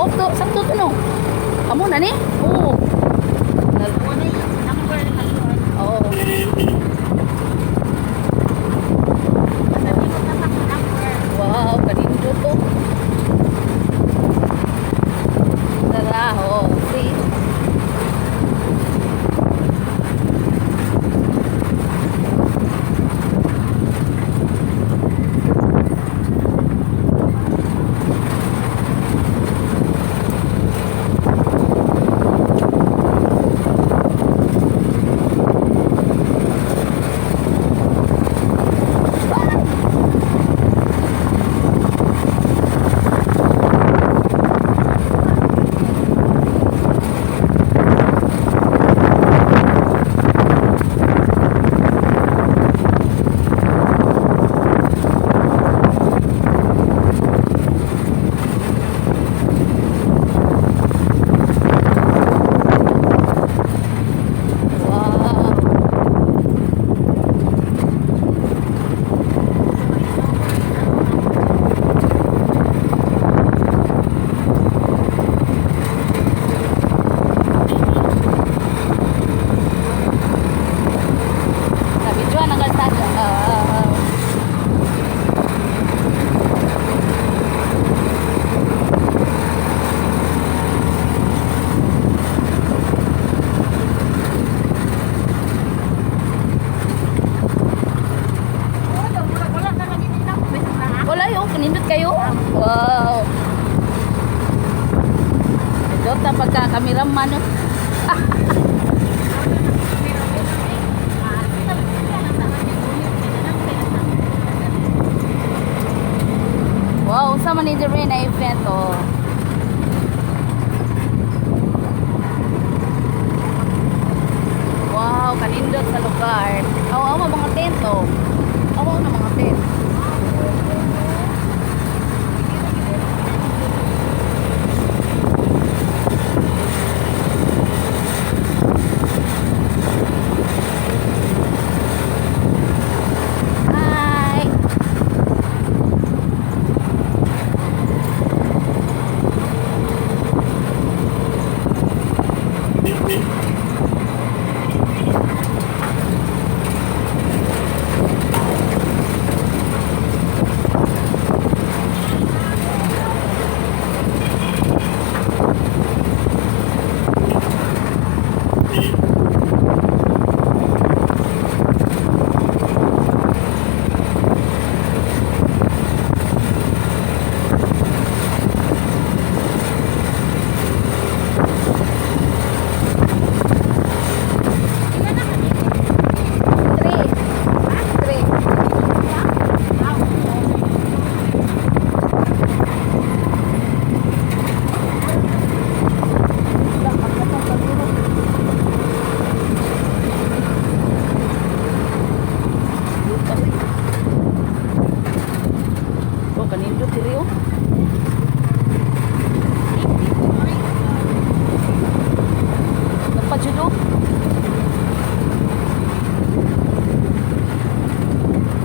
off to, sakto to no. Amo na ni? Oo. Oo. Wow, kanino to? Tara, oh, see? Nindot kayo? Wow. Nindot na pagkakameraman. Wow, sa Manila rin na event oh. Wow, kanindot sa lugar. Awa mga tent oh. Awa na mga tent.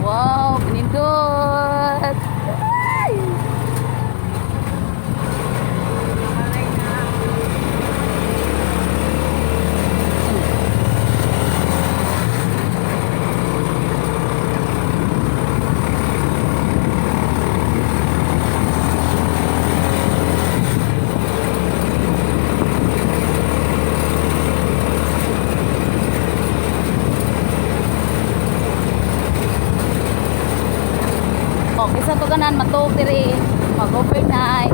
Wow, pinindot. Isa to ganan matog diri mag-overnight.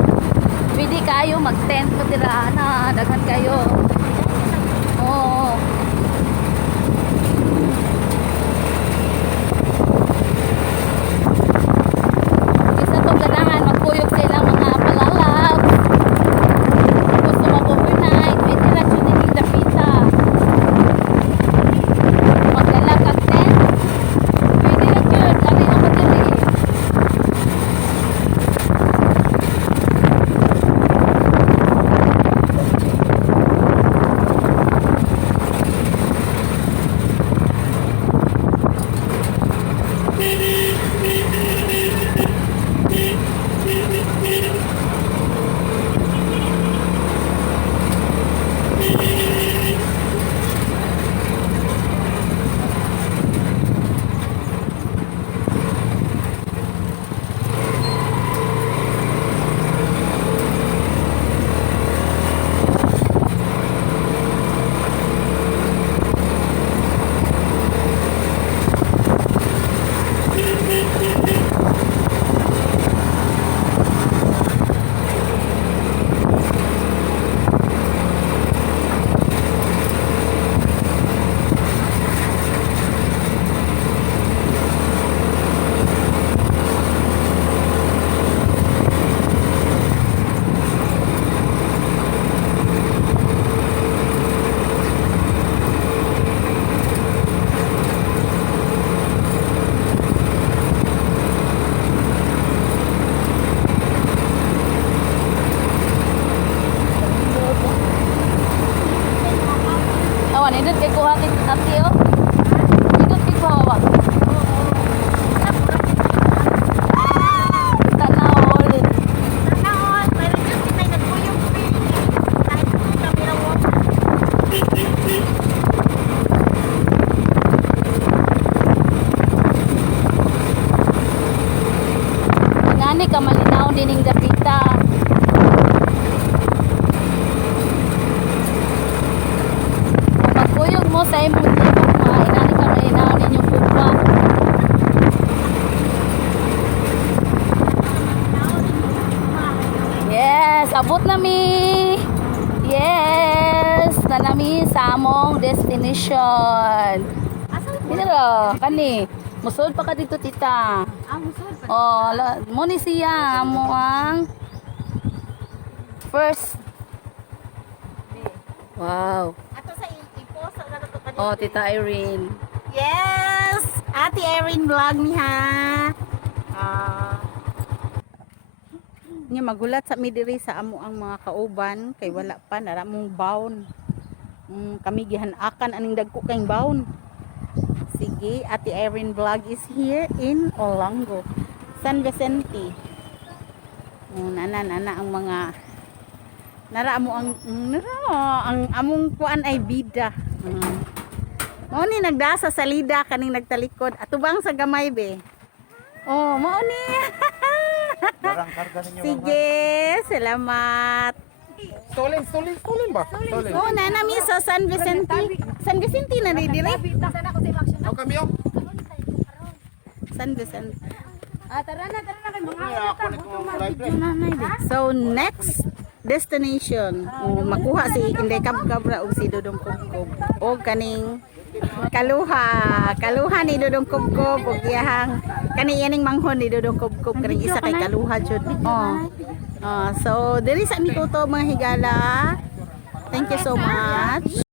Pwede kayo mag-tent ko dira na daghan kayo. Oo. Isa to ganahan magkuyog sa ilang mga palalab. Gusto mag-overnight, pwede ra jud ni pita. Magdala kag tent. Pwede ra jud kami ang madali. kuha ni ate oh. Ito tigwawa. Tanawol. Pero just kita nagpuyog. Kahit kami raw. Ngani ka malinaw dining dapita. Kung magkuyog mo sa imong tibok mo, inani ka malinaw ninyo pupa. Yes, abot na mi. Yes, na nami sa among destination. Dito kani. Musod pa ka dito tita. Musod pa. Oh, mo ni siya mo ang first. Wow. Ato sa ipost sa nato kanina. Oh, Tita Irene. Yes! Ate Erin vlog ni ha. Nya magulat sa midiri sa amo ang mga kauban kay wala pa nara mong baon. Kami gihanakan aning dagko kayong baon. Sige, Ate Erin vlog is here in Olango, San Vicente. Nana ang mga nara mo ang among kuan ay bida. Mao ni nagdasa sa lida kaning nagtalikod atubang sa gamay be. Oh, mao ni. Barang karga ninyo. Sige, salamat. Stolen ba? Stolen. Oh, nanami sa San Vicente. San Vicente na rin dire. Ako kami oh. San Vicente. Tara na kay mga Ako nagko-live. So next destination, makuha si Inday Kabra ug si Dodong Kubkob og kaning kaluha ni Dodong Kubkob ug iyang kani yaning manghon ni Dodong Kubkob kaning isa kay kaluha jud. So diri sa mi ko to mga higala. Thank you so much.